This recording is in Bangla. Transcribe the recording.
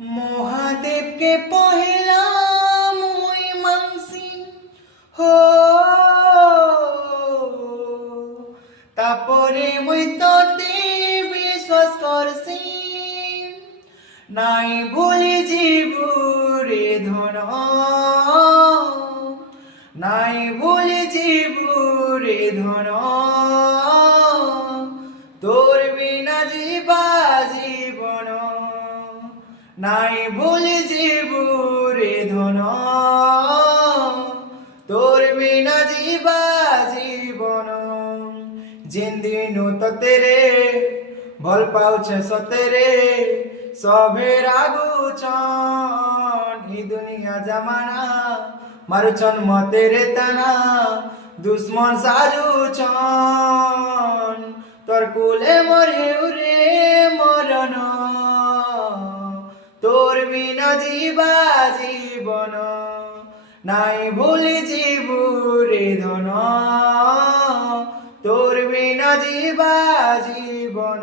মহাদেবকে পহিলাম ওই মাংসি হো তারপরে মুই তোতে বিশ্বাস করছি নাই ভুলি জীবুরে ধন নাই ভুলি জীবুরে ধন তোর বিনা জীবা জীবন নাই ভুলি জীবুরে ধন তোর বিনা জীবা জীবন জিন্দিনু ততেরে ভাল পাউছে সতেরে সবে রাগুছন ই দুনিয়া জামানা মারুছন মতেরে তানা দুশ্মন সাজুছন তোর কুলে মরেউ রে মরণ তোর বিনা জীবা জীবন নাই ভুলি জীবুরে ধন তোর বিনা জীবা জীবন।